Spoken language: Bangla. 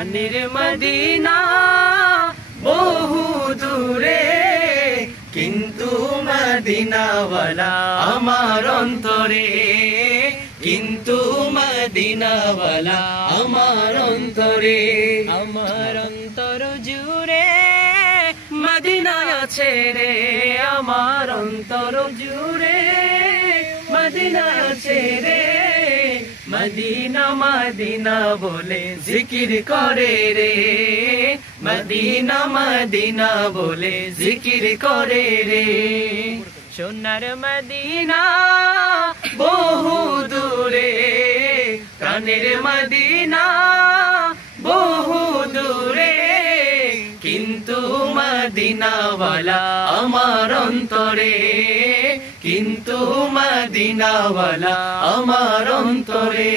প্রাণের মদিনা বহু দূরে, কিন্তু মদিনাওয়ালা আমার অন্তরে, কিন্তু মদিনাওয়ালা আমার অন্তরে। আমার অন্তর জুড়ে মদিনা আছে রে, আমার অন্তর জুড়ে মদিনা আছে রে। মদিনা মদিনা বলে জিকির করে রে, মদিনা মদিনা বলে জিকির করে রে। সোনার মদিনা বহু দূরে, প্রাণের মদিনা বহু দূরে, কিন্তু মদিনাওয়ালা আমার অন্তরে, কিন্তু মদিনাওয়ালা আমার অন্তরে।